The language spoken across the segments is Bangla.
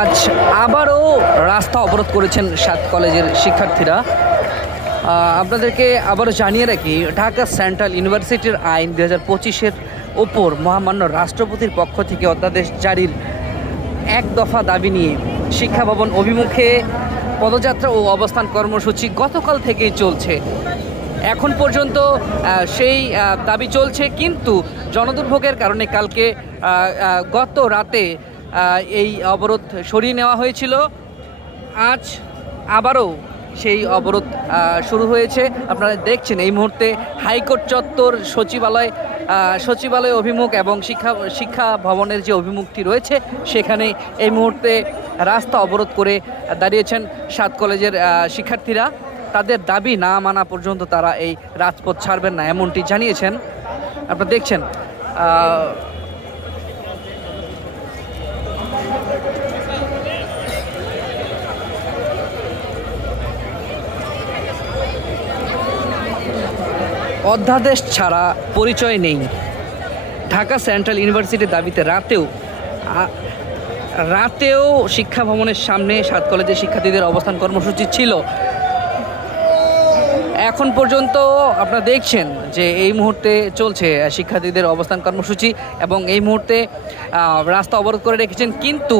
আজ আবারও রাস্তা অবরোধ করেছেন ৭ কলেজের শিক্ষার্থীরা। আপনাদেরকে আবারও জানিয়ে রাখি, ঢাকা সেন্ট্রাল ইউনিভার্সিটির আইন ২০২৫-এর ওপর মহামান্য রাষ্ট্রপতির পক্ষ থেকে অধ্যাদেশ জারির এক দফা দাবি নিয়ে শিক্ষা ভবন অভিমুখে পদযাত্রা ও অবস্থান কর্মসূচি গতকাল থেকেই চলছে। এখন পর্যন্ত সেই দাবি চলছে, কিন্তু জনদুর্ভোগের কারণে কালকে গত রাতে এই অবরোধ সরিয়ে নেওয়া হয়েছিল। আজ আবারও সেই অবরোধ শুরু হয়েছে। আপনারা দেখছেন এই মুহূর্তে হাইকোর্ট চত্বর, সচিবালয় অভিমুখ এবং শিক্ষা ভবনের যে অভিমুখটি রয়েছে সেখানে এই মুহূর্তে রাস্তা অবরোধ করে দাঁড়িয়েছেন ৭ কলেজের শিক্ষার্থীরা। তাদের দাবি না মানা পর্যন্ত তারা এই রাজপথ ছাড়বেন না, এমনটি জানিয়েছেন। আপনারা দেখছেন অধ্যাদেশ ছাড়া পরিচয় নেই। ঢাকা সেন্ট্রাল ইউনিভার্সিটির দাবিতে রাতেও শিক্ষা ভবনের সামনে ৭ কলেজের শিক্ষার্থীদের অবস্থান কর্মসূচি ছিল। এখন পর্যন্ত আপনারা দেখছেন যে এই মুহূর্তে চলছে শিক্ষার্থীদের অবস্থান কর্মসূচি এবং এই মুহূর্তে রাস্তা অবরোধ করে রেখেছেন। কিন্তু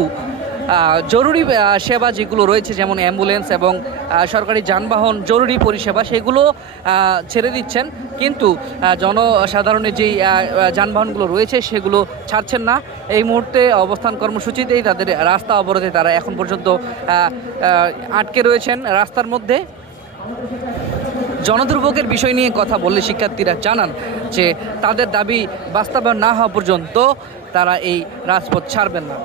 জরুরি সেবা যেগুলো রয়েছে, যেমন অ্যাম্বুলেন্স এবং সরকারি যানবাহন, জরুরি পরিষেবা, সেগুলো ছেড়ে দিচ্ছেন, কিন্তু জনসাধারণের যেই যানবাহনগুলো রয়েছে সেগুলো ছাড়ছেন না। এই মুহূর্তে অবস্থান কর্মসূচিতেই তাদের রাস্তা অবরোধে তারা এখন পর্যন্ত আটকে রয়েছেন রাস্তার মধ্যে। জনদুর্ভোগের বিষয় নিয়ে কথা বললে শিক্ষার্থীরা জানান যে তাদের দাবি বাস্তবায়ন না হওয়া পর্যন্ত তারা এই রাজপথ ছাড়বেন না।